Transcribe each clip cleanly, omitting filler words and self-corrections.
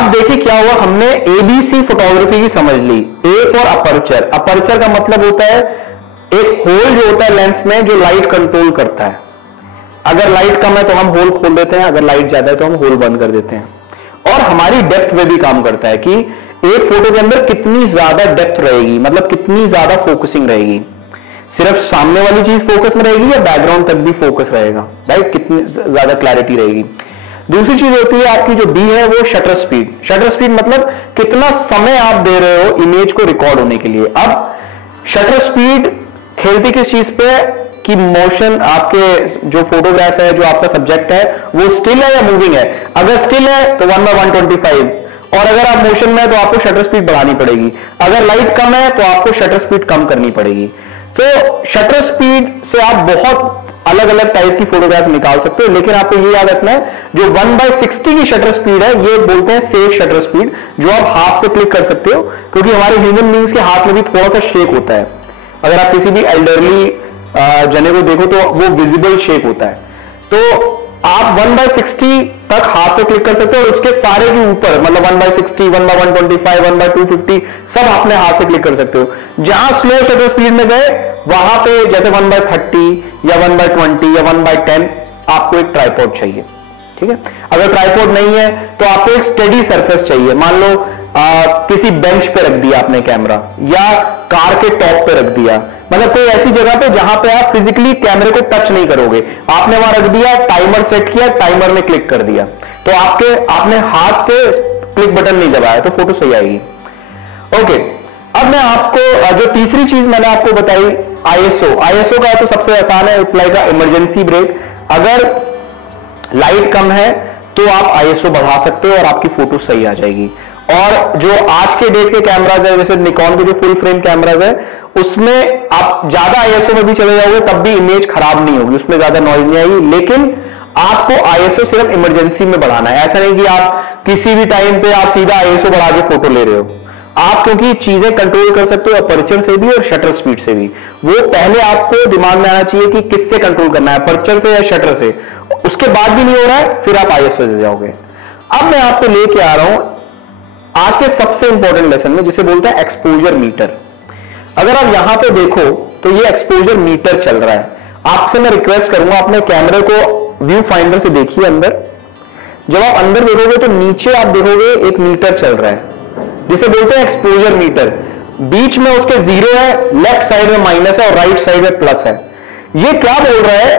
अब देखिए क्या हुआ, हमने एबीसी फोटोग्राफी की समझ ली। एक और अपर्चर, अपर्चर का मतलब होता है एक होल जो होता है लेंस में जो लाइट कंट्रोल करता है। अगर लाइट कम है तो हम होल खोल देते हैं, अगर लाइट ज्यादा है तो हम होल बंद कर देते हैं। और हमारी डेप्थ में भी काम करता है कि एक फोटो के अंदर कितनी ज्यादा डेप्थ रहेगी, मतलब कितनी ज्यादा फोकसिंग रहेगी, सिर्फ सामने वाली चीज फोकस में रहेगी या बैकग्राउंड तक भी फोकस रहेगा, राइट, कितनी ज्यादा क्लैरिटी रहेगी। दूसरी चीज होती है आपकी जो बी है वो शटर स्पीड। शटर स्पीड मतलब कितना समय आप दे रहे हो इमेज को रिकॉर्ड होने के लिए। अब शटर स्पीड खेलती किस चीज पे कि मोशन, आपके जो फोटोग्राफ है, जो आपका सब्जेक्ट है वो स्टिल है या मूविंग है। अगर स्टिल है तो 1/125, और अगर आप मोशन में है तो आपको शटर स्पीड बढ़ानी पड़ेगी। अगर लाइट कम है तो आपको शटर स्पीड कम करनी पड़ेगी। तो शटर स्पीड से आप बहुत अलग अलग टाइप की फोटोग्राफ निकाल सकते हो, लेकिन आपको ये याद रखना है जो 1/60 की शटर स्पीड है ये बोलते हैं सेफ शटर स्पीड, जो आप हाथ से क्लिक कर सकते हो, क्योंकि हमारे ह्यूमन बींग्स के हाथ में भी थोड़ा सा शेक होता है। अगर आप किसी भी एल्डरली जने को देखो तो वो विजिबल शेक होता है। तो आप 1/60 तक हाथ से क्लिक कर सकते हो, और उसके सारे के ऊपर मतलब 1/60, 1/125, 1/250 सब आपने हाथ से क्लिक कर सकते हो। जहां स्लो शटर स्पीड में गए वहां पे जैसे 1/30 या 1/20 या 1/10 आपको एक ट्राइपॉड चाहिए, ठीक है। अगर ट्राइपॉड नहीं है तो आपको एक स्टेडी सरफेस चाहिए। मान लो किसी बेंच पे रख दिया आपने कैमरा, या कार के टॉप पे रख दिया, मतलब कोई ऐसी जगह पे जहां पे आप फिजिकली कैमरे को टच नहीं करोगे, आपने वहां रख दिया, टाइमर सेट किया, टाइमर में क्लिक कर दिया, तो आपने हाथ से क्लिक बटन नहीं दबाया तो फोटो सही आएगी। ओके, अब मैं आपको जो तीसरी चीज मैंने आपको बताई आईएसओ। आईएसओ का तो सबसे आसान है, इट्स लाइक इमरजेंसी ब्रेक। अगर लाइट कम है तो आप आईएसओ बढ़ा सकते हो और आपकी फोटो सही आ जाएगी। और जो आज के डेट के कैमराज है, जैसे निकॉन के जो फुल फ्रेम कैमराज है, उसमें आप ज्यादा आईएसओ में भी चले जाओगे तब भी इमेज खराब नहीं होगी, उसमें ज्यादा नॉइज नहीं आएगी। लेकिन आपको आईएसओ सिर्फ इमरजेंसी में बढ़ाना है। ऐसा नहीं कि आप किसी भी टाइम पे आप सीधा आईएसओ बढ़ा के फोटो ले रहे हो। आप क्योंकि चीजें कंट्रोल कर सकते हो अपर्चर से भी और शटर स्पीड से भी, वो पहले आपको दिमाग में आना चाहिए कि किससे कंट्रोल करना है, अपर्चर से या शटर से। उसके बाद भी नहीं हो रहा है फिर आप आईएसओ दे जाओगे। अब मैं आपको लेके आ रहा हूं आज के सबसे इंपॉर्टेंट लेसन में, जिसे बोलते हैं एक्सपोजर मीटर। अगर आप यहां पे देखो तो ये एक्सपोजर मीटर चल रहा है। आपसे मैं रिक्वेस्ट करूंगा अपने कैमरे को व्यू फाइंडर से देखिए अंदर। जब आप अंदर देखोगे तो नीचे आप देखोगे एक मीटर चल रहा है जिसे बोलते हैं एक्सपोजर मीटर। बीच में उसके 0 है, लेफ्ट साइड में माइनस है और राइट साइड में प्लस है। ये क्या बोल रहा है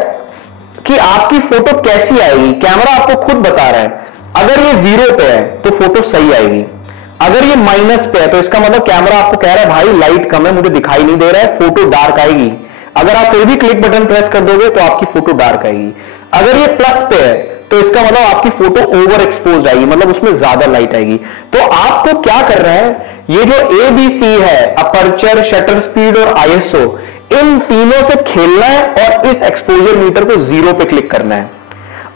कि आपकी फोटो कैसी आएगी, कैमरा आपको खुद बता रहा है। अगर ये 0 पे है तो फोटो सही आएगी, अगर ये माइनस पे है तो इसका मतलब कैमरा आपको कह रहा है भाई लाइट कम है, मुझे दिखाई नहीं दे रहा है, फोटो डार्क आएगी। अगर आप फिर भी क्लिक बटन प्रेस कर दोगे तो आपकी फोटो डार्क आएगी। अगर ये प्लस पे है तो इसका मतलब आपकी फोटो ओवर एक्सपोज आएगी, मतलब उसमें ज्यादा लाइट आएगी। तो आपको क्या कर रहा है, ये जो एबीसी है, अपर्चर, शटर स्पीड और आईएसओ, इन तीनों से खेलना है और इस एक्सपोजर मीटर को 0 पे क्लिक करना है।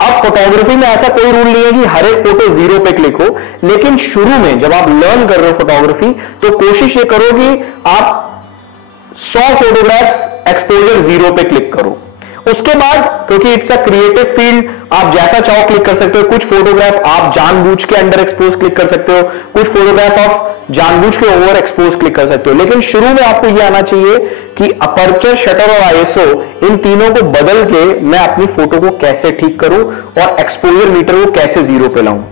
अब फोटोग्राफी में ऐसा कोई रूल नहीं है कि हर एक फोटो 0 पे क्लिक हो, लेकिन शुरू में जब आप लर्न कर रहे हो फोटोग्राफी तो कोशिश ये करो कि आप 100 फोटोग्राफ्स एक्सपोजर 0 पे क्लिक करो। उसके बाद क्योंकि इट्स अ क्रिएटिव फील्ड, आप जैसा चाहो क्लिक कर सकते हो। कुछ फोटोग्राफ आप जानबूझ के अंडर एक्सपोज क्लिक कर सकते हो, कुछ फोटोग्राफ आप जानबूझ के ओवर एक्सपोज क्लिक कर सकते हो। लेकिन शुरू में आपको यह आना चाहिए कि अपर्चर, शटर और आईएसओ, इन तीनों को बदल के मैं अपनी फोटो को कैसे ठीक करूं और एक्सपोजर मीटर को कैसे 0 पे लाऊं।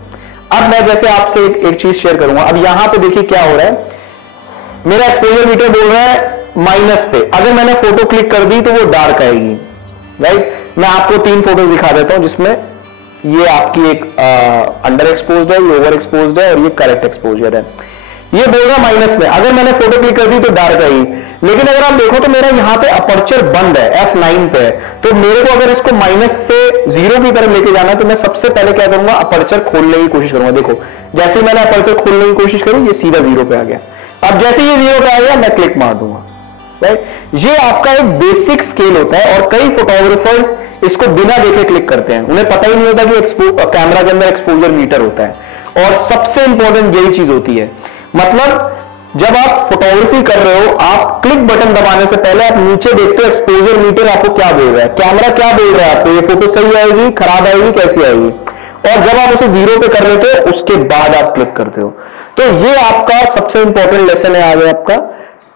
अब मैं जैसे आपसे एक चीज शेयर करूंगा। अब यहां पे देखिए क्या हो रहा है, मेरा एक्सपोजर मीटर बोल रहा है माइनस पे। अगर मैंने फोटो क्लिक कर दी तो वो डार्क आएगी, राइट। मैं आपको 3 फोटो दिखा देता हूं जिसमें ये आपकी एक अंडर एक्सपोज्ड है, ये ओवर एक्सपोज्ड है और ये करेक्ट एक्सपोजर है। ये बोल रहा माइनस में, अगर मैंने फोटो क्लिक कर दी तो डार्क आएगी। लेकिन अगर आप देखो तो मेरा यहां पे अपर्चर बंद है, F9 पे है, तो मेरे को अगर इसको माइनस से 0 की तरफ लेके जाना है तो मैं सबसे पहले क्या करूंगा, अपर्चर खोलने की कोशिश करूंगा। देखो जैसे मैंने अपर्चर खोलने की कोशिश करी ये सीधा 0 पे आ गया। अब जैसे ये 0 पे आ गया मैं क्लिक मार दूंगा, राइट। ये आपका एक बेसिक स्केल होता है और कई फोटोग्राफर्स इसको बिना देखे क्लिक करते हैं, उन्हें पता ही नहीं होता कि कैमरा के अंदर एक्सपोजर मीटर होता है। और सबसे इंपॉर्टेंट यही चीज होती है, मतलब जब आप फोटोग्राफी कर रहे हो आप क्लिक बटन दबाने से पहले आप नीचे देखते हो एक्सपोजर मीटर आपको क्या बोल रहा है, कैमरा क्या बोल रहा है आपको, ये फोटो सही आएगी, खराब आएगी, कैसी आएगी। और जब आप उसे 0 पे कर लेते हो उसके बाद आप क्लिक करते हो। तो ये आपका सबसे इंपॉर्टेंट लेसन है आगे आपका।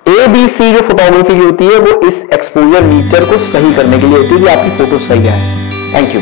ABC जो फोटोग्राफी की होती है वो इस एक्सपोजर मीटर को सही करने के लिए होती है कि आपकी फोटो सही आए। Thank you.